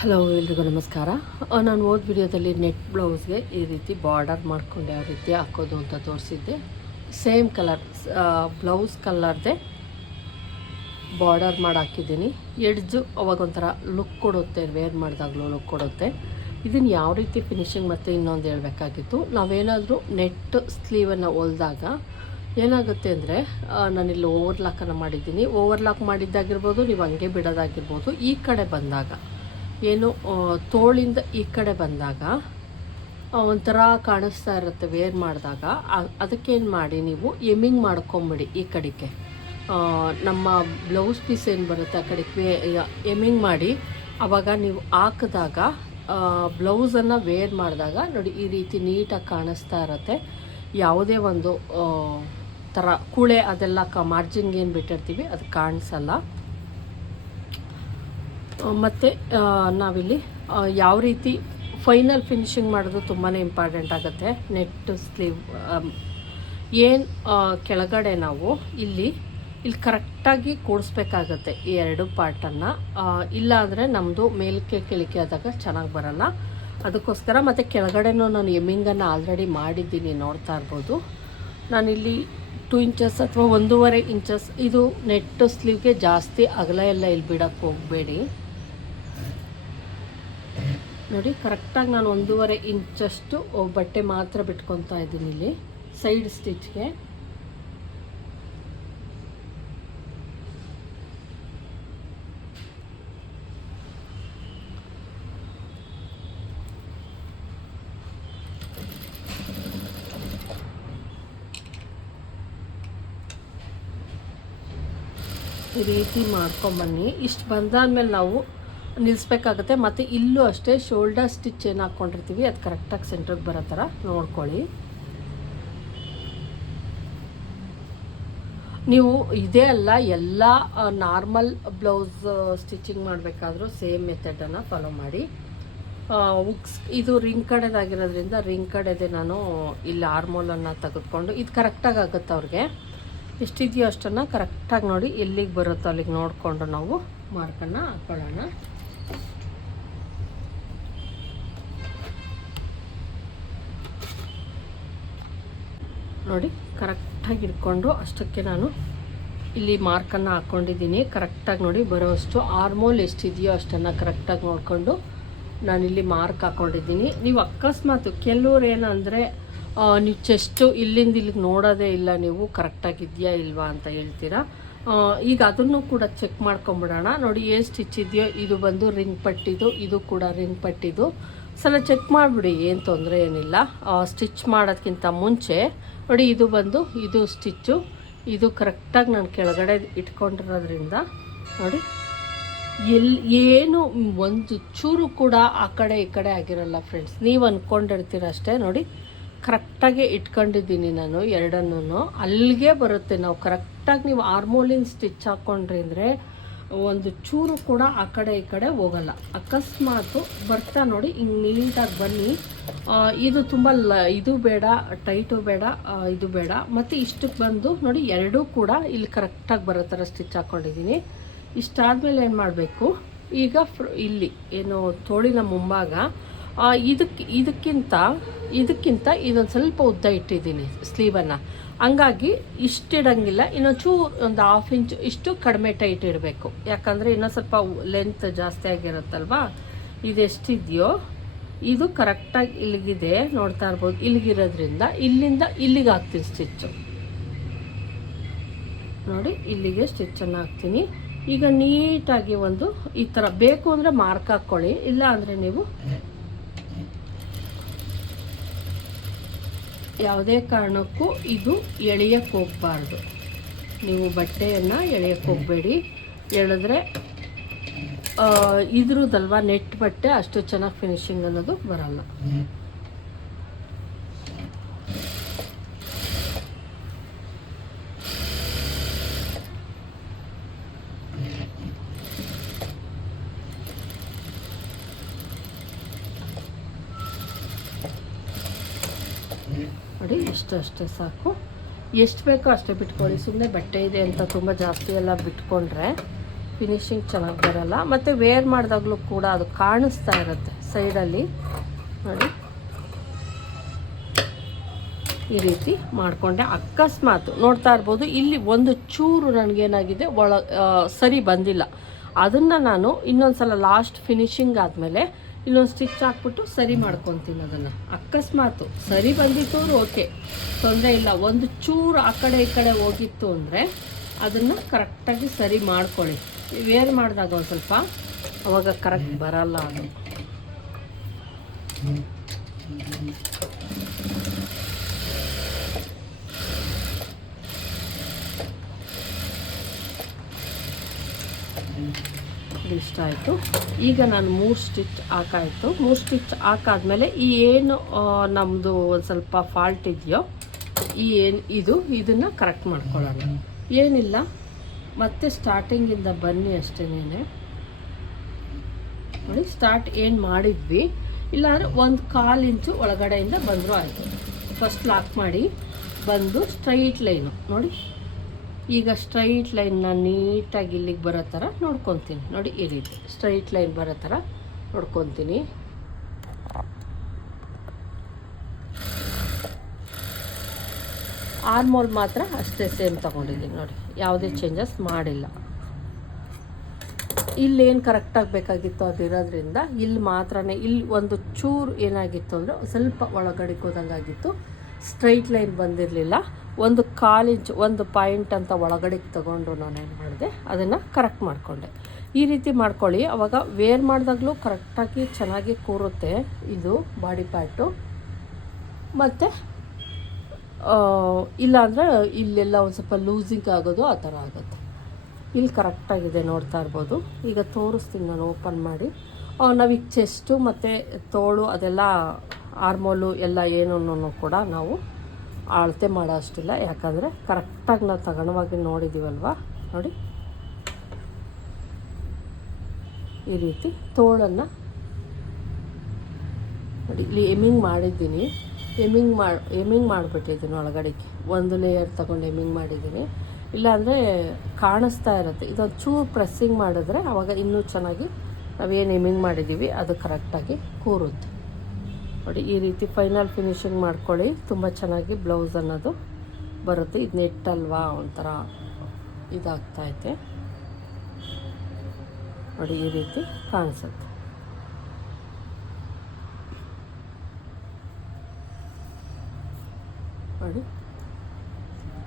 Hello ಎಲ್ರಿಗೂ ನಮಸ್ಕಾರ. ನಾನು ಓದ್ ವಿಡಿಯೋದಲ್ಲಿ ನೆಟ್ ಬ್ಲೌಸ್ಗೆ ಈ ರೀತಿ ಬಾರ್ಡರ್ ಮಾಡಿಕೊಂಡು ಯಾವ ರೀತಿ ಹಾಕೋದು ಅಂತ ತೋರಿಸಿದ್ದೆ. ಸೇಮ್ ಕಲರ್ ಬ್ಲೌಸ್ ಕಲ್ಲರ್ದೆ ಬಾರ್ಡರ್ ಮಾಡಿ ಹಾಕಿದ್ದೀನಿ. ಎಡ್ಜು ಅವಾಗ ಒಂಥರ ಲುಕ್ ಕೊಡುತ್ತೆ ವೇರ್ ಮಾಡಿದಾಗಲೂ ಲುಕ್ ಕೊಡುತ್ತೆ. ಇದನ್ನು ಯಾವ ರೀತಿ ಫಿನಿಶಿಂಗ್ ಮತ್ತು ಇನ್ನೊಂದು ಹೇಳಬೇಕಾಗಿತ್ತು. ನಾವೇನಾದರೂ ನೆಟ್ ಸ್ಲೀವನ್ನು ಹೊಲಿದಾಗ ಏನಾಗುತ್ತೆ ಅಂದರೆ ನಾನಿಲ್ಲಿ ಓವರ್ಲಾಕನ್ನು ಮಾಡಿದ್ದೀನಿ. ಓವರ್ಲಾಕ್ ಮಾಡಿದ್ದಾಗಿರ್ಬೋದು, ನೀವು ಹಂಗೆ ಬಿಡೋದಾಗಿರ್ಬೋದು. ಈ ಕಡೆ ಬಂದಾಗ ಏನು ತೋಳಿಂದ ಈ ಕಡೆ ಬಂದಾಗ ಒಂಥರ ಕಾಣಿಸ್ತಾ ಇರುತ್ತೆ ವೇರ್ ಮಾಡಿದಾಗ. ಅದಕ್ಕೇನು ಮಾಡಿ ನೀವು, ಎಮ್ಮಿಂಗ್ ಮಾಡ್ಕೊಂಬಿಡಿ ಈ ಕಡೆಗೆ. ನಮ್ಮ ಬ್ಲೌಸ್ ಪೀಸ್ ಏನು ಬರುತ್ತೆ ಆ ಕಡೆಗೆ ಎಮ್ಮಿಂಗ್ ಮಾಡಿ. ಆವಾಗ ನೀವು ಹಾಕಿದಾಗ ಬ್ಲೌಸನ್ನು ವೇರ್ ಮಾಡಿದಾಗ, ನೋಡಿ ಈ ರೀತಿ ನೀಟಾಗಿ ಕಾಣಿಸ್ತಾ ಇರುತ್ತೆ. ಯಾವುದೇ ಒಂದು ಥರ, ಕೂಳೆ ಅದೆಲ್ಲ ಕ ಮಾರ್ಜಿನ್ಗೆ ಏನು ಬಿಟ್ಟಿರ್ತೀವಿ, ಅದು ಕಾಣಿಸಲ್ಲ. ಮತ್ತು ನಾವಿಲ್ಲಿ ಯಾವ ರೀತಿ ಫೈನಲ್ ಫಿನಿಶಿಂಗ್ ಮಾಡೋದು ತುಂಬಾ ಇಂಪಾರ್ಟೆಂಟ್ ಆಗುತ್ತೆ. ನೆಟ್ ಸ್ಲೀವ್ ಏನು ಕೆಳಗಡೆ ನಾವು ಇಲ್ಲಿ ಇಲ್ಲಿ ಕರೆಕ್ಟಾಗಿ ಕೂಡಿಸ್ಬೇಕಾಗತ್ತೆ ಈ ಎರಡು ಪಾರ್ಟನ್ನು. ಇಲ್ಲಾಂದರೆ ನಮ್ಮದು ಮೇಲಕ್ಕೆ ಕೆಳಕ್ಕೆ ಆದಾಗ ಚೆನ್ನಾಗಿ ಬರಲ್ಲ. ಅದಕ್ಕೋಸ್ಕರ ಮತ್ತು ಕೆಳಗಡೆನೂ ನಾನು ಎಮ್ಮಿಂಗನ್ನು ಆಲ್ರೆಡಿ ಮಾಡಿದ್ದೀನಿ ನೋಡ್ತಾ ಇರ್ಬೋದು. ನಾನಿಲ್ಲಿ ಟೂ ಇಂಚಸ್ ಅಥವಾ ಒಂದೂವರೆ ಇಂಚಸ್ ಇದು ನೆಟ್ ಸ್ಲೀವ್ಗೆ ಜಾಸ್ತಿ ಅಗಲ ಎಲ್ಲ ಇಲ್ಲಿ ಬಿಡೋಕ್ಕೆ ಹೋಗಬೇಡಿ. ನೋಡಿ ಕರೆಕ್ಟಾಗಿ ನಾನು ಒಂದೂವರೆ ಇಂಚಷ್ಟು ಬಟ್ಟೆ ಮಾತ್ರ ಬಿಟ್ಕೊತಾ ಇದ್ದೀನಿ ಇಲ್ಲಿ ಸೈಡ್ ಸ್ಟಿಚ್ಗೆ ಈ ರೀತಿ ಮಾಡ್ಕೊಂಬನ್ನಿ ಇಷ್ಟು ಬಂದಾದ್ಮೇಲೆ ನಾವು ನಿಲ್ಲಿಸ್ಬೇಕಾಗುತ್ತೆ ಮತ್ತು ಇಲ್ಲೂ ಅಷ್ಟೇ ಶೋಲ್ಡರ್ ಸ್ಟಿಚ್ ಏನು ಹಾಕ್ಕೊಂಡಿರ್ತೀವಿ ಅದು ಕರೆಕ್ಟಾಗಿ ಸೆಂಟ್ರಿಗೆ ಬರೋ ಥರ ನೋಡ್ಕೊಳ್ಳಿ. ನೀವು ಇದೇ ಅಲ್ಲ, ಎಲ್ಲ ನಾರ್ಮಲ್ ಬ್ಲೌಸ್ ಸ್ಟಿಚಿಂಗ್ ಮಾಡಬೇಕಾದ್ರೂ ಸೇಮ್ ಮೆಥಡನ್ನು ಫಾಲೋ ಮಾಡಿ. ಉಕ್ಸ್, ಇದು ರಿಂಗ್ ಕಡೆದಾಗಿರೋದ್ರಿಂದ ರಿಂಗ್ ಕಡೆದೇ ನಾನು ಇಲ್ಲಿ ಆರ್ಮೋಲನ್ನು ತೆಗೆದುಕೊಂಡು, ಇದು ಕರೆಕ್ಟಾಗಿ ಆಗುತ್ತೆ ಅವ್ರಿಗೆ. ಎಷ್ಟಿದೆಯೋ ಅಷ್ಟನ್ನು ಕರೆಕ್ಟಾಗಿ ನೋಡಿ ಎಲ್ಲಿಗೆ ಬರುತ್ತೋ ಅಲ್ಲಿಗೆ ನೋಡಿಕೊಂಡು ನಾವು ಮಾರ್ಕನ್ನು ಹಾಕೊಳ್ಳೋಣ. ನೋಡಿ ಕರೆಕ್ಟಾಗಿ ಇಟ್ಕೊಂಡು ಅಷ್ಟಕ್ಕೆ ನಾನು ಇಲ್ಲಿ ಮಾರ್ಕನ್ನು ಹಾಕ್ಕೊಂಡಿದ್ದೀನಿ. ಕರೆಕ್ಟಾಗಿ ನೋಡಿ ಬರೋಷ್ಟು ಆರ್ಮೋಲ್ ಎಷ್ಟಿದೆಯೋ ಅಷ್ಟನ್ನು ಕರೆಕ್ಟಾಗಿ ನೋಡಿಕೊಂಡು ನಾನಿಲ್ಲಿ ಮಾರ್ಕ್ ಹಾಕ್ಕೊಂಡಿದ್ದೀನಿ. ನೀವು ಅಕಸ್ಮಾತ್ ಕೆಲವ್ರು ಏನಂದರೆ ನೀವು ಚೆಸ್ಟು ಇಲ್ಲಿಂದ ಇಲ್ಲಿಗೆ ನೋಡೋದೇ ಇಲ್ಲ, ನೀವು ಕರೆಕ್ಟಾಗಿದೆಯಾ ಇಲ್ವಾ ಅಂತ ಹೇಳ್ತೀರಾ? ಈಗ ಅದನ್ನು ಕೂಡ ಚೆಕ್ ಮಾಡ್ಕೊಂಬಿಡೋಣ. ನೋಡಿ, ಏನು ಸ್ಟಿಚ್ ಇದೆಯೋ, ಇದು ಬಂದು ರಿಂಗ್ ಪಟ್ಟಿದು ಇದು ಕೂಡ ರಿಂಗ್ ಪಟ್ಟಿದು ಸಲ ಚೆಕ್ ಮಾಡಿಬಿಡಿ, ಏನು ತೊಂದರೆ ಏನಿಲ್ಲ. ಸ್ಟಿಚ್ ಮಾಡೋದಕ್ಕಿಂತ ಮುಂಚೆ ನೋಡಿ, ಇದು ಬಂದು, ಇದು ಸ್ಟಿಚ್ಚು. ಇದು ಕರೆಕ್ಟಾಗಿ ನಾನು ಕೆಳಗಡೆ ಇಟ್ಕೊಂಡಿರೋದ್ರಿಂದ, ನೋಡಿ. ಎಲ್, ಏನು ಒಂದು ಚೂರು ಕೂಡ ಆ ಕಡೆ ಈ ಕಡೆ ಆಗಿರಲ್ಲ ಫ್ರೆಂಡ್ಸ್ ನೀವು ಅಂದ್ಕೊಂಡಿರ್ತೀರ ಅಷ್ಟೇ ನೋಡಿ. ಕರೆಕ್ಟಾಗಿ ಇಟ್ಕೊಂಡಿದ್ದೀನಿ ನಾನು ಎರಡನ್ನೂ ಅಲ್ಲಿಗೆ ಬರುತ್ತೆ. ನಾವು ಕರೆಕ್ಟಾಗಿ ನೀವು ಆರ್ಮೋಲಿನ್ ಸ್ಟಿಚ್ ಹಾಕ್ಕೊಂಡ್ರಿ ಅಂದರೆ ಒಂದು ಚೂರು ಕೂಡ ಆ ಕಡೆ ಈ ಕಡೆ ಹೋಗಲ್ಲ. ಅಕಸ್ಮಾತು ಬರ್ತಾ ನೋಡಿ, ಹಿಂಗೆ ನೀಟಾಗಿ ಬನ್ನಿ. ಇದು ತುಂಬ ಇದು ಬೇಡ ಟೈಟು ಬೇಡ ಇದು ಬೇಡ. ಮತ್ತು ಇಷ್ಟಕ್ಕೆ ಬಂದು ನೋಡಿ, ಎರಡೂ ಕೂಡ ಇಲ್ಲಿ ಕರೆಕ್ಟಾಗಿ ಬರೋ ಥರ ಸ್ಟಿಚ್ ಹಾಕ್ಕೊಂಡಿದ್ದೀನಿ ಇಷ್ಟಾದಮೇಲೆ ಏನು ಮಾಡಬೇಕು? ಈಗ ಇಲ್ಲಿ, ಏನು ತೋಳಿನ ಮುಂಭಾಗ. ಇದಕ್ಕೆ ಇದಕ್ಕಿಂತ ಇದಕ್ಕಿಂತ ಇದೊಂದು ಸ್ವಲ್ಪ ಉದ್ದ ಇಟ್ಟಿದ್ದೀನಿ ಸ್ಲೀವನ್ನು ಹಂಗಾಗಿ ಇಷ್ಟಿಡಂಗಿಲ್ಲ. ಇನ್ನೊಂದು ಚೂ ಒಂದು ಹಾಫ್ ಇಂಚ್ ಇಷ್ಟು ಕಡಿಮೆ ಟೈಟ್ ಇಡಬೇಕು. ಯಾಕಂದರೆ ಇನ್ನೊಂದು ಸ್ವಲ್ಪ ಲೆಂತ್ ಜಾಸ್ತಿ ಆಗಿರುತ್ತಲ್ವಾ? ಇದೆಷ್ಟಿದೆಯೋ? ಇದು ಕರೆಕ್ಟಾಗಿ ಇಲ್ಲಿಗಿದೆ ನೋಡ್ತಾ ಇರ್ಬೋದು. ಇಲ್ಲಿಗಿರೋದ್ರಿಂದ ಇಲ್ಲಿಂದ ಇಲ್ಲಿಗೆ ಹಾಕ್ತೀನಿ ಸ್ಟಿಚ್ಚು ನೋಡಿ, ಇಲ್ಲಿಗೆ ಸ್ಟಿಚ್ಚನ್ನು ಹಾಕ್ತೀನಿ. ಈಗ ನೀಟಾಗಿ ಒಂದು ಈ ಥರ ಬೇಕು ಅಂದರೆ ಮಾರ್ಕ್ ಹಾಕ್ಕೊಳ್ಳಿ ಇಲ್ಲ ಅಂದರೆ ನೀವು ಯಾವುದೇ ಕಾರಣಕ್ಕೂ ಇದು ಎಳೆಯಕ್ಕೆ ಹೋಗಬಾರ್ದು ನೀವು ಬಟ್ಟೆಯನ್ನು ಎಳೆಯಕ್ಕೆ ಹೋಗಬೇಡಿ ಎಳೆದ್ರೆ ಇದ್ರದ್ದಲ್ವಾ ನೆಟ್ ಬಟ್ಟೆ, ಅಷ್ಟು ಚೆನ್ನಾಗಿ ಫಿನಿಶಿಂಗ್ ಅನ್ನೋದು ಬರಲ್ಲ. ಇಷ್ಟು ಅಷ್ಟೇ ಸಾಕು. ಎಷ್ಟು ಬೇಕೋ ಅಷ್ಟೇ ಬಿಟ್ಕೊಳ್ಳಿ. ಸುಮ್ಮನೆ ಬಟ್ಟೆ ಇದೆ ಅಂತ ತುಂಬ ಜಾಸ್ತಿ ಎಲ್ಲ ಬಿಟ್ಕೊಂಡ್ರೆ ಫಿನಿಶಿಂಗ್ ಚೆನ್ನಾಗಿ ಬರಲ್ಲ. ಮತ್ತು ವೇರ್ ಮಾಡಿದಾಗಲೂ ಕೂಡ ಅದು ಕಾಣಿಸ್ತಾ ಇರುತ್ತೆ ಸೈಡಲ್ಲಿ ನೋಡಿ. ಈ ರೀತಿ ಮಾಡಿಕೊಂಡೆ. ಅಕಸ್ಮಾತ್ ನೋಡ್ತಾ ಇರ್ಬೋದು. ಇಲ್ಲಿ ಒಂದು ಚೂರು ನನಗೇನಾಗಿದೆ, ಒಳ ಸರಿ ಬಂದಿಲ್ಲ. ಅದನ್ನು ನಾನು ಇನ್ನೊಂದು ಸಲ ಲಾಸ್ಟ್ ಫಿನಿಶಿಂಗ್ ಆದಮೇಲೆ ಇನ್ನೊಂದು ಸ್ಟಿಚ್ ಹಾಕ್ಬಿಟ್ಟು ಸರಿ ಮಾಡ್ಕೊತೀನಿ ಅದನ್ನು ಅಕಸ್ಮಾತು ಸರಿ ಬಂದಿತ್ತು ಅಂದ್ರೆ ಓಕೆ ತೊಂದರೆ ಇಲ್ಲ. ಒಂದು ಚೂರು ಆ ಕಡೆ ಈ ಕಡೆ ಹೋಗಿತ್ತು ಅಂದರೆ ಅದನ್ನು ಕರೆಕ್ಟಾಗಿ ಸರಿ ಮಾಡ್ಕೊಳ್ಳಿ. ವೇರ್ ಮಾಡಿದಾಗ ಒಂದು ಸ್ವಲ್ಪ? ಅವಾಗ ಕರೆಕ್ಟ್ ಬರಲ್ಲ ಅದು ಇಷ್ಟ ಆಯಿತು. ಈಗ ನಾನು ಮೂರು ಸ್ಟಿಚ್ ಹಾಕಾಯಿತು ಮೂರು ಸ್ಟಿಚ್ ಹಾಕಾದ್ಮೇಲೆ ಈ ಏನು ನಮ್ಮದು ಒಂದು ಸ್ವಲ್ಪ ಫಾಲ್ಟ್ ಇದೆಯೋ, ಈ ಏನು, ಇದು, ಇದನ್ನು ಕರೆಕ್ಟ್ ಮಾಡ್ಕೊಳ್ಳೋಣ. ಏನಿಲ್ಲ. ಮತ್ತೆ ಸ್ಟಾರ್ಟಿಂಗಿಂದ ಬನ್ನಿ ಅಷ್ಟೇನೆ ನೋಡಿ ಸ್ಟಾರ್ಟ್ ಏನು ಮಾಡಿದ್ವಿ. ಇಲ್ಲಾಂದರೆ ಒಂದು ಕಾಲು ಇಂಚು ಒಳಗಡೆಯಿಂದ ಬಂದರೂ ಆಯಿತು. ಫಸ್ಟ್ ಲಾಕ್ ಮಾಡಿ, ಬಂದು ಸ್ಟ್ರೈಟ್ ಲೈನು ನೋಡಿ ಈಗ ಸ್ಟ್ರೈಟ್ ಲೈನ್ನ ನೀಟಾಗಿ ಇಲ್ಲಿಗೆ ಬರೋ ಥರ ನೋಡ್ಕೊತೀನಿ. ನೋಡಿ ಈ ಸ್ಟ್ರೈಟ್ ಲೈನ್ ಬರೋ ಥರ ನೋಡ್ಕೊತೀನಿ. ಆರ್ಮೋಲ್ ಮಾತ್ರ ಅಷ್ಟೇ ಸೇಮ್ ತೊಗೊಂಡಿದ್ದೀನಿ ನೋಡಿ. ಯಾವುದೇ ಚೇಂಜಸ್ ಮಾಡಿಲ್ಲ. ಇಲ್ಲೇನು ಕರೆಕ್ಟಾಗಿ ಬೇಕಾಗಿತ್ತು ಅದಿರೋದ್ರಿಂದ ಇಲ್ಲಿ ಮಾತ್ರನೇ ಇಲ್ಲಿ ಒಂದು ಚೂರು ಏನಾಗಿತ್ತು ಅಂದರೆ ಸ್ವಲ್ಪ ಒಳಗಡೆ ಹೋದಂಗಾಗಿತ್ತು. ಸ್ಟ್ರೈಟ್ ಲೈನ್ ಬಂದಿರಲಿಲ್ಲ. ಒಂದು ಕಾಲು ಇಂಚ್, ಒಂದು ಪಾಯಿಂಟ್ ಅಂತ ಒಳಗಡೆಗೆ ತಗೊಂಡು ನಾನು ಏನು ಮಾಡಿದೆ, ಅದನ್ನು ಕರೆಕ್ಟ್ ಮಾಡಿಕೊಂಡೆ. ಈ ರೀತಿ ಮಾಡ್ಕೊಳ್ಳಿ. ಅವಾಗ ವೇರ್ ಮಾಡಿದಾಗಲೂ ಕರೆಕ್ಟಾಗಿ ಚೆನ್ನಾಗಿ ಕೂರುತ್ತೆ ಇದು ಬಾಡಿ ಪ್ಯಾಟು ಮತ್ತು ಇಲ್ಲಾಂದರೆ ಇಲ್ಲೆಲ್ಲ ಒಂದು ಸ್ವಲ್ಪ ಲೂಸಿಂಗ್ ಆಗೋದು ಆ ಥರ ಆಗುತ್ತೆ. ಇಲ್ಲಿ ಕರೆಕ್ಟಾಗಿದೆ ನೋಡ್ತಾ ಇರ್ಬೋದು. ಈಗ ತೋರಿಸ್ತೀನಿ ನಾನು ಓಪನ್ ಮಾಡಿ. ನಾವೀಗ ಚೆಸ್ಟು ಮತ್ತು ತೋಳು ಅದೆಲ್ಲ ಆರ್ಮೋಲು ಎಲ್ಲ ಏನೂ ಕೂಡ ನಾವು ಅಳತೆ ಮಾಡೋ ಅಷ್ಟಿಲ್ಲ ಯಾಕಂದರೆ ಕರೆಕ್ಟಾಗಿ ನಾವು ತಗೊಳುವಾಗಿ ನೋಡಿದ್ದೀವಲ್ವ ನೋಡಿ. ಈ ರೀತಿ ತೋಳನ್ನು ನೋಡಿ, ಇಲ್ಲಿ ಎಮಿಂಗ್ ಮಾಡಿದ್ದೀನಿ. ಎಮಿಂಗ್ ಮಾಡಿ ಎಮಿಂಗ್ ಮಾಡಿಬಿಟ್ಟಿದ್ದೀನಿ ಒಳಗಡೆಗೆ. ಒಂದು ಲೇಯರ್ ತೊಗೊಂಡು ಎಮಿಂಗ್ ಮಾಡಿದ್ದೀನಿ. ಇಲ್ಲಾಂದರೆ ಕಾಣಿಸ್ತಾ ಇರುತ್ತೆ. ಇದೊಂದು ಚೂರು ಪ್ರೆಸ್ಸಿಂಗ್ ಮಾಡಿದ್ರೆ ಆವಾಗ ಇನ್ನೂ ಚೆನ್ನಾಗಿ ನಾವೇನು ಎಮಿಂಗ್ ಮಾಡಿದ್ದೀವಿ ಅದು ಕರೆಕ್ಟಾಗಿ ಕೂರುತ್ತೆ. ನೋಡಿ, ಈ ರೀತಿ ಫೈನಲ್ ಫಿನಿಶಿಂಗ್ ಮಾಡ್ಕೊಳ್ಳಿ. ತುಂಬ ಚೆನ್ನಾಗಿ ಬ್ಲೌಸ್ ಅನ್ನೋದು ಬರುತ್ತೆ. ಇದು ನೆಟ್ ಅಲ್ವಾ ಒಂಥರ ಇದಾಗ್ತೈತೆ ನೋಡಿ, ಈ ರೀತಿ ಕಾಣಿಸುತ್ತೆ. ನೋಡಿ,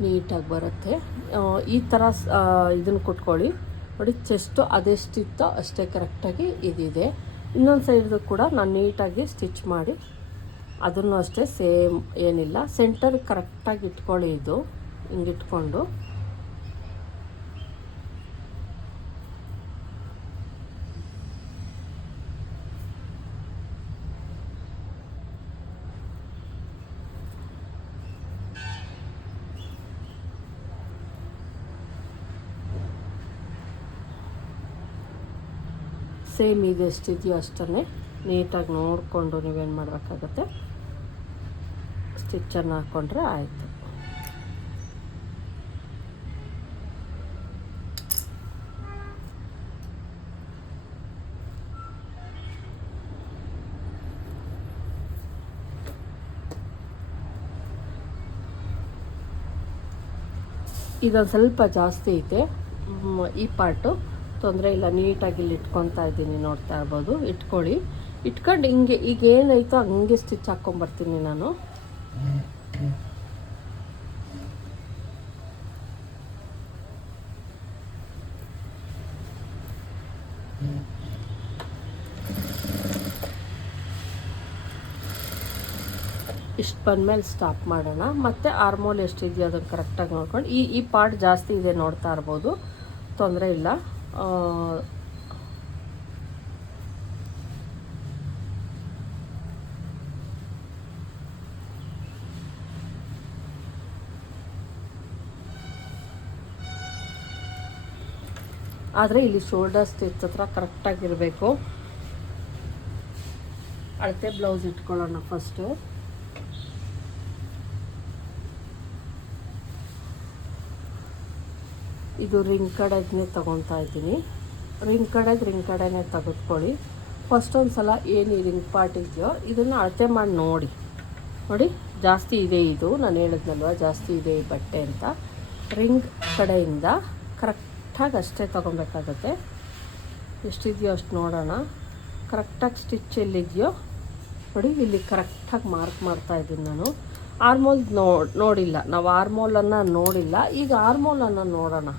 ನೀಟಾಗಿ ಬರುತ್ತೆ. ಈ ಥರ ಇದನ್ನು ಕುಟ್ಕೊಳ್ಳಿ. ನೋಡಿ ಚೆಸ್ಟು ಅದೆಷ್ಟಿತ್ತೋ ಅಷ್ಟೇ ಕರೆಕ್ಟಾಗಿ ಇದಿದೆ. ಇನ್ನೊಂದು ಸೈಡ್ದು ಕೂಡ ನಾನು ನೀಟಾಗಿ ಸ್ಟಿಚ್ ಮಾಡಿ, ಅದನ್ನು ಅಷ್ಟೇ ಸೇಮ್ ಏನಿಲ್ಲ ಸೆಂಟರ್ ಕರೆಕ್ಟಾಗಿ ಇಟ್ಕೊಳ್ಳಿ ಇದು ಹಿಂಗೆ ಸೇಮ್ ಇದು ಎಷ್ಟಿದೆಯೋ ಅಷ್ಟೇ ನೀಟಾಗಿ ನೋಡಿಕೊಂಡು ನೀವೇನು ಮಾಡಬೇಕಾಗತ್ತೆ? ಸ್ಟಿಚ್ಚನ್ನು ಹಾಕ್ಕೊಂಡ್ರೆ ಆಯಿತು. ಇದೊಂದು ಸ್ವಲ್ಪ ಜಾಸ್ತಿ ಐತೆ. ಈ ಪಾರ್ಟು. ತೊಂದರೆ ಇಲ್ಲ, ನೀಟಾಗಿ ಇಲ್ಲಿ ಇಟ್ಕೊತಾ ಇದ್ದೀನಿ, ನೋಡ್ತಾ ಇರ್ಬೋದು. ಇಟ್ಕೊಳ್ಳಿ. ಇಟ್ಕೊಂಡು ಹಿಂಗೆ ಈಗ ಏನಾಯ್ತು ಹಂಗೆ ಸ್ಟಿಚ್ ಹಾಕ್ಕೊಂಬರ್ತೀನಿ ನಾನು. ಇಷ್ಟು ಬಂದಮೇಲೆ ಸ್ಟಾಪ್ ಮಾಡೋಣ. ಮತ್ತು ಆರ್ಮೋಲ್ ಎಷ್ಟಿದೆಯೋ ಅದನ್ನು ಕರೆಕ್ಟಾಗಿ ನೋಡ್ಕೊಂಡು. ಈ ಈ ಪಾರ್ಟ್ ಜಾಸ್ತಿ ಇದೆ ನೋಡ್ತಾ ಇರ್ಬೋದು. ತೊಂದರೆ ಇಲ್ಲ. ಆದರೆ ಇಲ್ಲಿ ಶೋಲ್ಡರ್ ಸ್ಟಿಚ್ ಹತ್ರ ಕರೆಕ್ಟಾಗಿರಬೇಕು ಅಳತೆ ಬ್ಲೌಸ್ ಇಟ್ಕೊಳ್ಳೋಣ ಫಸ್ಟು ಇದು ರಿಂಗ್ ಕಡೆಗೆ ತೊಗೊತಾ ಇದ್ದೀನಿ. ರಿಂಗ್ ಕಡೆಗೆ ರಿಂಗ್ ಕಡೆನೇ ತೆಗೆದುಕೊಳ್ಳಿ. ಫಸ್ಟ್ ಒಂದು ಸಲ ಏನು ಈ ರಿಂಗ್ ಪಾರ್ಟ್ ಇದೆಯೋ ಇದನ್ನು ಅಳತೆ ಮಾಡಿ ನೋಡಿ. ನೋಡಿ, ಜಾಸ್ತಿ ಇದೆ ಇದು. ನಾನು ಹೇಳಿದ್ನಲ್ವ, ಜಾಸ್ತಿ ಇದೆ ಈ ಬಟ್ಟೆ ಅಂತ. ರಿಂಗ್ ಕಡೆಯಿಂದ ಕರೆಕ್ಟಾಗಿ ಅಷ್ಟೇ ತೊಗೊಬೇಕಾಗತ್ತೆ ಎಷ್ಟಿದೆಯೋ ಅಷ್ಟು ನೋಡೋಣ. ಕರೆಕ್ಟಾಗಿ ಸ್ಟಿಚ್ ಎಲ್ಲಿದೆಯೋ. ನೋಡಿ, ಇಲ್ಲಿ ಕರೆಕ್ಟಾಗಿ ಮಾರ್ಕ್ ಮಾಡ್ತಾ ಇದ್ದೀನಿ ನಾನು. ಆರ್ಮೋಲ್ ನೋಡಿಲ್ಲ. ನಾವು ಆರ್ಮೋಲನ್ನು ನೋಡಿಲ್ಲ. ಈಗ ಆರ್ಮೋಲನ್ನು ನೋಡೋಣ.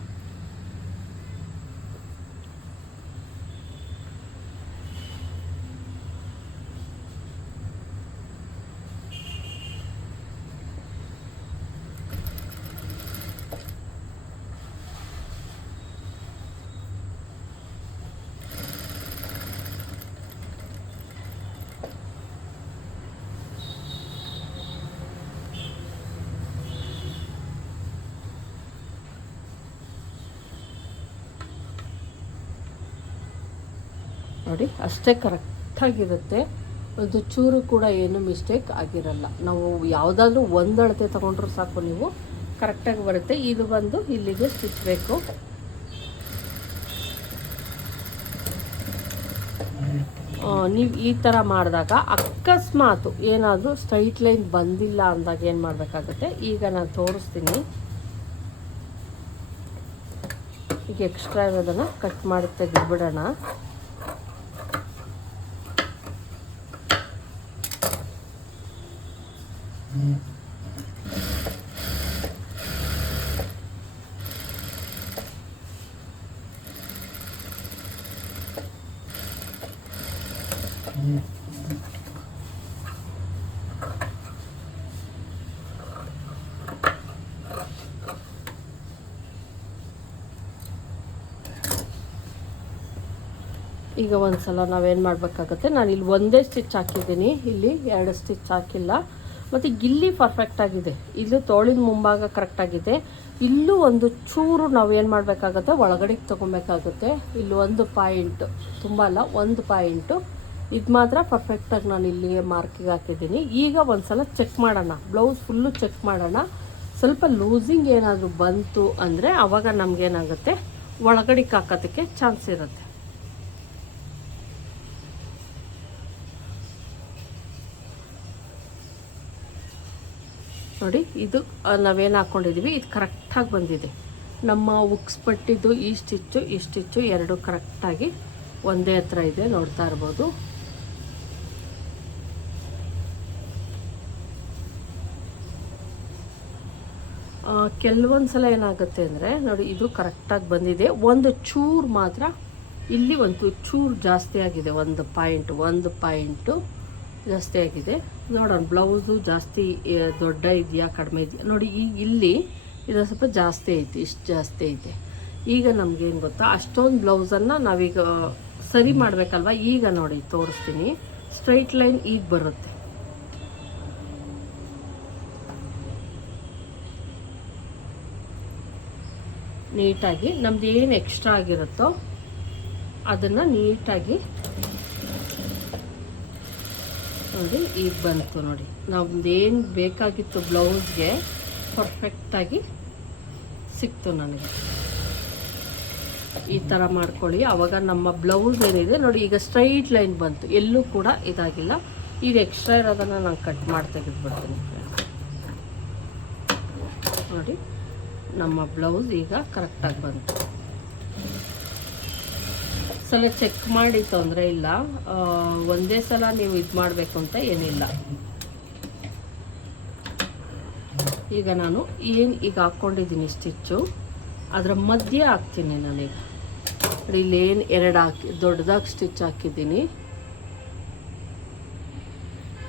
ನೋಡಿ, ಅಷ್ಟೇ ಕರೆಕ್ಟಾಗಿರುತ್ತೆ. ಒಂದು ಚೂರು ಕೂಡ ಏನು ಮಿಸ್ಟೇಕ್ ಆಗಿರಲ್ಲ. ನಾವು ಯಾವುದಾದ್ರೂ ಒಂದು ಅಳತೆ ತೊಗೊಂಡ್ರು ಸಾಕು ನೀವು, ಕರೆಕ್ಟಾಗಿ ಬರುತ್ತೆ. ಇದು ಬಂದು ಇಲ್ಲಿಗೆ ಸ್ಟಿಚ್ ಬೇಕು ನೀವು ಈ ಥರ ಮಾಡಿದಾಗ ಅಕಸ್ಮಾತ್ ಏನಾದರೂ ಸ್ಟ್ರೈಟ್ ಲೈನ್ ಬಂದಿಲ್ಲ ಅಂದಾಗ ಏನು ಮಾಡಬೇಕಾಗುತ್ತೆ? ಈಗ ನಾನು ತೋರಿಸ್ತೀನಿ. ಈಗ ಎಕ್ಸ್ಟ್ರಾ ಇರೋದನ್ನು ಕಟ್ ಮಾಡಿ ತೆಗೆದುಬಿಡೋಣ. ಈಗ ಒಂದು ಸಲ ನಾವೇನು ಮಾಡಬೇಕಾಗುತ್ತೆ, ನಾನು ಇಲ್ಲಿ ಒಂದೇ ಸ್ಟಿಚ್ ಹಾಕಿದ್ದೀನಿ. ಇಲ್ಲಿ ಎರಡು ಸ್ಟಿಚ್ ಹಾಕಿಲ್ಲ. ಮತ್ತು ಗಿಲ್ಲಿ ಪರ್ಫೆಕ್ಟ್ ಆಗಿದೆ. ಇಲ್ಲೂ ತೋಳಿನ ಮುಂಭಾಗ ಕರೆಕ್ಟ್ ಆಗಿದೆ. ಇಲ್ಲೂ ಒಂದು ಚೂರು ನಾವು ಏನು ಮಾಡಬೇಕಾಗುತ್ತೆ, ಒಳಗಡೆಗೆ ತೊಗೊಬೇಕಾಗುತ್ತೆ. ಇಲ್ಲಿ ಒಂದು ಪಾಯಿಂಟ್ ತುಂಬ ಅಲ್ಲ, ಒಂದು ಪಾಯಿಂಟು ಇದು ಮಾತ್ರ ಪರ್ಫೆಕ್ಟಾಗಿ ನಾನು ಇಲ್ಲಿ ಮಾರ್ಕಿಗೆ ಹಾಕಿದ್ದೀನಿ. ಈಗ ಒಂದು ಸಲ ಚೆಕ್ ಮಾಡೋಣ. ಬ್ಲೌಸ್ ಫುಲ್ಲು ಚೆಕ್ ಮಾಡೋಣ. ಸ್ವಲ್ಪ ಲೂಸಿಂಗ್ ಏನಾದರೂ ಬಂತು ಅಂದರೆ ಆವಾಗ ನಮಗೇನಾಗುತ್ತೆ, ಒಳಗಡೆಗೆ ಹಾಕೋದಕ್ಕೆ ಚಾನ್ಸ್ ಇರುತ್ತೆ. ನೋಡಿ, ಇದು ನಾವೇನು ಹಾಕ್ಕೊಂಡಿದ್ದೀವಿ ಇದು ಕರೆಕ್ಟಾಗಿ ಬಂದಿದೆ. ನಮ್ಮ ಉಕ್ಸ್ ಪಟ್ಟಿದ್ದು ಈ ಸ್ಟಿಚ್ಚು ಈ ಸ್ಟಿಚ್ಚು ಎರಡು ಕರೆಕ್ಟಾಗಿ ಒಂದೇ ಹತ್ರ ಇದೆ, ನೋಡ್ತಾ ಇರ್ಬೋದು. ಕೆಲವೊಂದು ಸಲ ಏನಾಗುತ್ತೆ ಅಂದರೆ, ನೋಡಿ, ಇದು ಕರೆಕ್ಟಾಗಿ ಬಂದಿದೆ. ಒಂದು ಚೂರು ಮಾತ್ರ, ಇಲ್ಲಿ ಒಂದು ಚೂರು ಜಾಸ್ತಿ ಆಗಿದೆ. ಒಂದು ಪಾಯಿಂಟ್, ಒಂದು ಪಾಯಿಂಟು ಜಾಸ್ತಿ ಆಗಿದೆ. ನೋಡೋಣ, ಬ್ಲೌಸು ಜಾಸ್ತಿ ದೊಡ್ಡ ಇದೆಯಾ, ಕಡಿಮೆ ಇದೆಯಾ? ನೋಡಿ ಈಗ ಇಲ್ಲಿ ಇದು ಸ್ವಲ್ಪ ಜಾಸ್ತಿ ಐತಿ, ಇಷ್ಟು ಜಾಸ್ತಿ ಐತೆ. ಈಗ ನಮಗೇನು ಗೊತ್ತಾ, ಅಷ್ಟೊಂದು ಬ್ಲೌಸನ್ನು ನಾವೀಗ ಸರಿ ಮಾಡಬೇಕಲ್ವ? ಈಗ ನೋಡಿ, ತೋರಿಸ್ತೀನಿ. ಸ್ಟ್ರೈಟ್ ಲೈನ್ ಈಗ ಬರುತ್ತೆ. ನೀಟಾಗಿ, ನಮ್ದು ಏನು ಎಕ್ಸ್ಟ್ರಾ ಆಗಿರುತ್ತೋ ಅದನ್ನು ನೀಟಾಗಿ ನೋಡಿ, ಈಗ ಬಂತು ನೋಡಿ. ನಮ್ದು ಏನು ಬೇಕಾಗಿತ್ತು ಬ್ಲೌಸ್ಗೆ ಪರ್ಫೆಕ್ಟಾಗಿ ಸಿಕ್ತು ನನಗೆ. ಈ ಥರ ಮಾಡ್ಕೊಳ್ಳಿ. ಆವಾಗ ನಮ್ಮ ಬ್ಲೌಸ್ ಏನಿದೆ ನೋಡಿ, ಈಗ ಸ್ಟ್ರೈಟ್ ಲೈನ್ ಬಂತು. ಎಲ್ಲೂ ಕೂಡ ಇದಾಗಿಲ್ಲ. ಈಗ ಎಕ್ಸ್ಟ್ರಾ ಇರೋದನ್ನು ನಾನು ಕಟ್ ಮಾಡಿ ತೆಗೆದುಬಿಡ್ತೀನಿ ನೋಡಿ, ನಮ್ಮ ಬ್ಲೌಸ್ ಈಗ ಕರೆಕ್ಟಾಗಿ ಬಂತು. ಸಲ ಚೆಕ್ ಮಾಡಿ ತೊಂದರೆ ಇಲ್ಲ. ಒಂದೇ ಸಲ ನೀವು ಇದು ಮಾಡಬೇಕು ಅಂತ ಏನಿಲ್ಲ. ಈಗ ನಾನು ಏನು ಈಗ ಹಾಕ್ಕೊಂಡಿದ್ದೀನಿ ಸ್ಟಿಚ್ಚು ಅದರ ಮಧ್ಯೆ ಹಾಕ್ತೀನಿ ನಾನೀಗ ಇಲ್ಲಿ ಇಲ್ಲೇನು ಎರಡು ಹಾಕಿ, ದೊಡ್ಡದಾಗಿ ಸ್ಟಿಚ್ ಹಾಕಿದ್ದೀನಿ.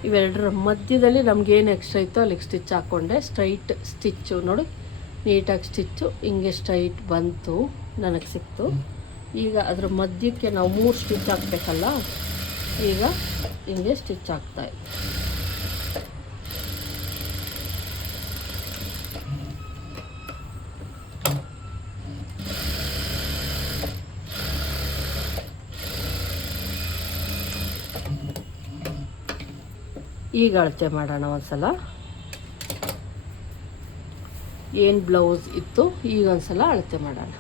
ಇವೆರಡರ ಮಧ್ಯದಲ್ಲಿ ನಮಗೇನು ಎಕ್ಸ್ಟ್ರಾ ಇತ್ತೋ ಅಲ್ಲಿಗೆ ಸ್ಟಿಚ್ ಹಾಕ್ಕೊಂಡೆ ಸ್ಟ್ರೈಟ್ ಸ್ಟಿಚ್ಚು ನೋಡಿ, ನೀಟಾಗಿ ಸ್ಟಿಚ್ಚು ಹಿಂಗೆ ಸ್ಟ್ರೈಟ್ ಬಂತು, ನನಗೆ ಸಿಕ್ತು. ಈಗ ಅದ್ರ ಮಧ್ಯಕ್ಕೆ ನಾವು ಮೂರು ಸ್ಟಿಚ್ ಹಾಕ್ಬೇಕಲ್ಲ, ಈಗ ಹಿಂಗೆ ಸ್ಟಿಚ್ ಹಾಕ್ತಾ ಇದ್ದೀನಿ ಈಗ ಅಳತೆ ಮಾಡೋಣ ಒಂದ್ಸಲ. ಏನು ಬ್ಲೌಸ್ ಇತ್ತು, ಈಗ ಒಂದ್ಸಲ ಅಳತೆ ಮಾಡೋಣ.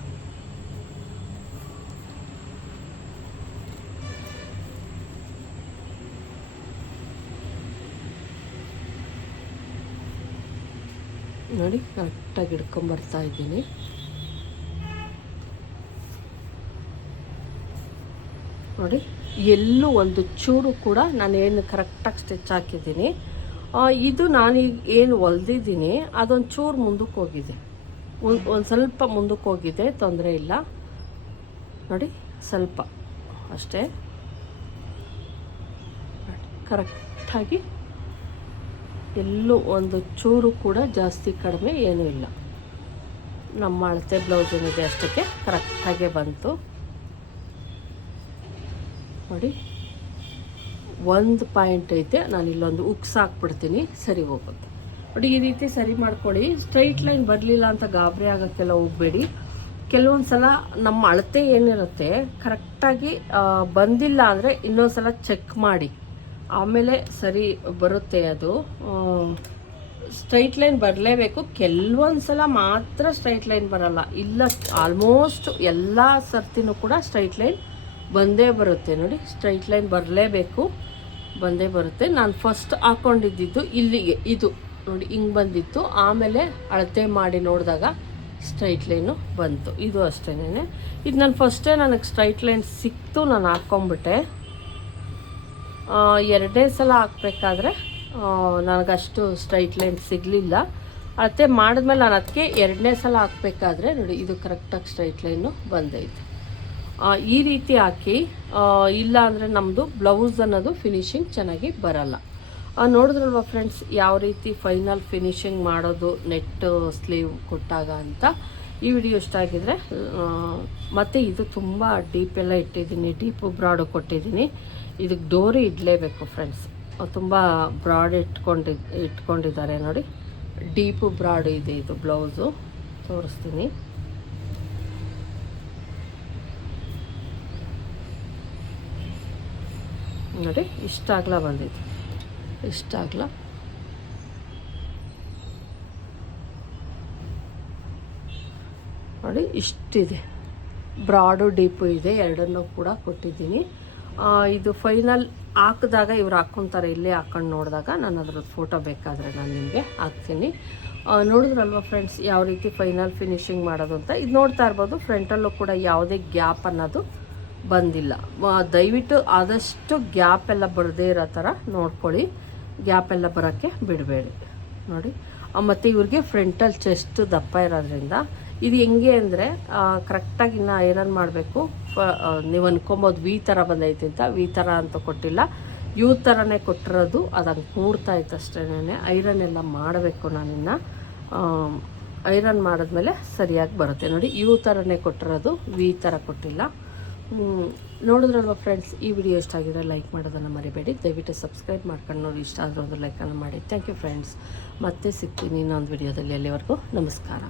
ನೋಡಿ ಕರೆಕ್ಟಾಗಿ ಹಿಡ್ಕೊಂಬರ್ತಾ ಇದ್ದೀನಿ. ನೋಡಿ, ಎಲ್ಲೂ ಒಂದು ಚೂರು ಕೂಡ ನಾನು ಏನು ಕರೆಕ್ಟಾಗಿ ಸ್ಟಿಚ್ ಹಾಕಿದ್ದೀನಿ. ಇದು ನಾನೀಗ ಏನು ಹೊಲ್ದಿದ್ದೀನಿ, ಅದೊಂದು ಚೂರು ಮುಂದಕ್ಕೆ ಹೋಗಿದೆ. ಒಂದು ಒಂದು ಸ್ವಲ್ಪ ಮುಂದಕ್ಕೆ ಹೋಗಿದೆ, ತೊಂದರೆ ಇಲ್ಲ. ನೋಡಿ, ಸ್ವಲ್ಪ ಅಷ್ಟೇ. ಕರೆಕ್ಟಾಗಿ ಎಲ್ಲೂ ಒಂದು ಚೂರು ಕೂಡ ಜಾಸ್ತಿ ಕಡಿಮೆ ಏನೂ ಇಲ್ಲ. ನಮ್ಮ ಅಳತೆ ಬ್ಲೌಸ್ ಏನಿದೆ ಅಷ್ಟಕ್ಕೆ ಕರೆಕ್ಟಾಗೆ ಬಂತು. ನೋಡಿ, ಒಂದು ಪಾಯಿಂಟ್ ಐತೆ, ನಾನು ಇಲ್ಲೊಂದು ಉಕ್ಸ್ ಹಾಕ್ಬಿಡ್ತೀನಿ, ಸರಿ ಹೋಗುತ್ತೆ. ನೋಡಿ, ಈ ರೀತಿ ಸರಿ ಮಾಡ್ಕೊಳ್ಳಿ. ಸ್ಟ್ರೈಟ್ ಲೈನ್ ಬರಲಿಲ್ಲ ಅಂತ ಗಾಬರಿ ಆಗೋಕ್ಕೆಲ್ಲ ಹೋಗಬೇಡಿ. ಕೆಲವೊಂದು ಸಲ ನಮ್ಮ ಅಳತೆ ಏನಿರುತ್ತೆ, ಕರೆಕ್ಟಾಗಿ ಬಂದಿಲ್ಲ ಅಂದರೆ ಇನ್ನೊಂದು ಸಲ ಚೆಕ್ ಮಾಡಿ. ಆಮೇಲೆ ಸರಿ ಬರುತ್ತೆ ಅದು. ಸ್ಟ್ರೈಟ್ ಲೈನ್ ಬರಲೇಬೇಕು. ಕೆಲವೊಂದು ಸಲ ಮಾತ್ರ ಸ್ಟ್ರೈಟ್ ಲೈನ್ ಬರಲ್ಲ. ಇಲ್ಲ ಆಲ್ಮೋಸ್ಟ್ ಎಲ್ಲ ಸರ್ತಿನೂ ಕೂಡ ಸ್ಟ್ರೈಟ್ ಲೈನ್ ಬಂದೇ ಬರುತ್ತೆ. ನೋಡಿ ಸ್ಟ್ರೈಟ್ ಲೈನ್ ಬರಲೇಬೇಕು. ಬಂದೇ ಬರುತ್ತೆ. ನಾನು ಫಸ್ಟ್ ಹಾಕೊಂಡಿದ್ದು ಇಲ್ಲಿಗೆ, ಇದು. ನೋಡಿ, ಹಿಂಗೆ ಬಂದಿತ್ತು. ಆಮೇಲೆ ಅಳತೆ ಮಾಡಿ ನೋಡಿದಾಗ ಸ್ಟ್ರೈಟ್ ಲೈನು ಬಂತು. ಇದು ಅಷ್ಟೇನೆ ಇದು ನಾನು ಫಸ್ಟೇ ನನಗೆ ಸ್ಟ್ರೈಟ್ ಲೈನ್ ಸಿಕ್ತು, ನಾನು ಹಾಕ್ಕೊಂಬಿಟ್ಟೆ ಎರಡನೇ ಸಲ ಹಾಕ್ಬೇಕಾದ್ರೆ ನನಗಷ್ಟು ಸ್ಟ್ರೈಟ್ ಲೈನ್ ಸಿಗಲಿಲ್ಲ. ಅಳತೆ ಮಾಡಿದ್ಮೇಲೆ ನಾನು ಅದಕ್ಕೆ ಎರಡನೇ ಸಲ ಹಾಕ್ಬೇಕಾದ್ರೆ ನೋಡಿ, ಇದು ಕರೆಕ್ಟಾಗಿ ಸ್ಟ್ರೈಟ್ ಲೈನು ಬಂದೈತೆ. ಈ ರೀತಿ ಹಾಕಿ ಇಲ್ಲ ಅಂದರೆ ನಮ್ಮದು ಬ್ಲೌಸ್ ಅನ್ನೋದು ಫಿನಿಶಿಂಗ್ ಚೆನ್ನಾಗಿ ಬರಲ್ಲ. ನೋಡಿದ್ರಲ್ವ ಫ್ರೆಂಡ್ಸ್ ಯಾವ ರೀತಿ ಫೈನಲ್ ಫಿನಿಶಿಂಗ್ ಮಾಡೋದು ನೆಟ್ ಸ್ಲೀವ್ ಕೊಟ್ಟಾಗ ಅಂತ? ಈ ವಿಡಿಯೋ ಇಷ್ಟ ಆಗಿದ್ರೆ ಮತ್ತು ಇದು ತುಂಬ ಡೀಪ್ ಎಲ್ಲ ಇಟ್ಟಿದ್ದೀನಿ ಡೀಪ್ ಬ್ರಾಡು ಕೊಟ್ಟಿದ್ದೀನಿ. ಇದಕ್ಕೆ ಡೋರಿ ಇಡಲೇಬೇಕು ಫ್ರೆಂಡ್ಸ್ ತುಂಬ ಬ್ರಾಡ್ ಇಟ್ಕೊಂಡು, ಇಟ್ಕೊಂಡಿದ್ದಾರೆ ನೋಡಿ. ಡೀಪು ಬ್ರಾಡ್ ಇದೆ ಇದು ಬ್ಲೌಸು ತೋರಿಸ್ತೀನಿ. ನೋಡಿ ಇಷ್ಟಾಗ್ಲ ಬಂದಿತ್ತು ಇಷ್ಟಾಗ್ಲ ನೋಡಿ, ಇಷ್ಟಿದೆ. ಬ್ರಾಡು ಡೀಪು ಇದೆ. ಎರಡನ್ನೂ ಕೂಡ ಕೊಟ್ಟಿದ್ದೀನಿ. ಇದು ಫೈನಲ್ ಹಾಕಿದಾಗ ಇವ್ರು ಹಾಕ್ಕೊತಾರೆ ಇಲ್ಲೇ ಹಾಕೊಂಡು ನೋಡಿದಾಗ ನಾನು ಅದ್ರದ್ದು ಫೋಟೋ ಬೇಕಾದರೆ ನಾನು ನಿಮಗೆ ಹಾಕ್ತೀನಿ. ನೋಡಿದ್ರಲ್ವ ಫ್ರೆಂಡ್ಸ್ ಯಾವ ರೀತಿ ಫೈನಲ್ ಫಿನಿಶಿಂಗ್ ಮಾಡೋದು ಅಂತ? ಇದು ನೋಡ್ತಾ ಇರ್ಬೋದು ಫ್ರಂಟಲ್ಲೂ ಕೂಡ ಯಾವುದೇ ಗ್ಯಾಪ್ ಅನ್ನೋದು ಬಂದಿಲ್ಲ. ದಯವಿಟ್ಟು ಆದಷ್ಟು ಗ್ಯಾಪ್ ಎಲ್ಲ ಬರದೇ ಇರೋ ಥರ ನೋಡ್ಕೊಳ್ಳಿ. ಗ್ಯಾಪ್ ಎಲ್ಲ ಬರೋಕ್ಕೆ ಬಿಡಬೇಡಿ. ನೋಡಿ. ಮತ್ತು ಇವ್ರಿಗೆ ಫ್ರಂಟಲ್ಲಿ ಚೆಸ್ಟ್ ದಪ್ಪ ಇರೋದ್ರಿಂದ, ಇದು ಹೆಂಗೆ ಅಂದರೆ ಕರೆಕ್ಟಾಗಿ ಇನ್ನು ಐರನ್ ಮಾಡಬೇಕು? ನೀವು ಅನ್ಕೊಬೋದು ವಿ ಥರ ಬಂದೈತೆ ಅಂತ. ವಿ ಥರ ಅಂತ ಕೊಟ್ಟಿಲ್ಲ. ಯೂ ಥರನೇ ಕೊಟ್ಟಿರೋದು. ಅದಂಗೆ ಕೂಡ್ತಾ ಇತ್ತು ಅಷ್ಟೇ ಐರನ್ ಎಲ್ಲ ಮಾಡಬೇಕು ನಾನಿನ್ನು. ಐರನ್ ಮಾಡಿದ್ಮೇಲೆ ಸರಿಯಾಗಿ ಬರುತ್ತೆ. ನೋಡಿ, ಯೂ ಥರನೇ ಕೊಟ್ಟಿರೋದು. ವಿ ಥರ ಕೊಟ್ಟಿಲ್ಲ. ನೋಡಿದ್ರಲ್ವ ಫ್ರೆಂಡ್ಸ್, ಈ ವಿಡಿಯೋ ಇಷ್ಟ ಆಗಿದ್ರೆ ಲೈಕ್ ಮಾಡೋದನ್ನು ಮರಿಬೇಡಿ. ದಯವಿಟ್ಟು ಸಬ್ಸ್ಕ್ರೈಬ್ ಮಾಡ್ಕೊಂಡು ನೋಡಿ, ಇಷ್ಟ ಆದರೂ ಒಂದು ಲೈಕನ್ನು ಮಾಡಿ. Thank you friends. ಮತ್ತೆ ಸಿಗ್ತೀನಿ ಇನ್ನೊಂದು ವಿಡಿಯೋದಲ್ಲಿ ಅಲ್ಲಿವರೆಗೂ ನಮಸ್ಕಾರ.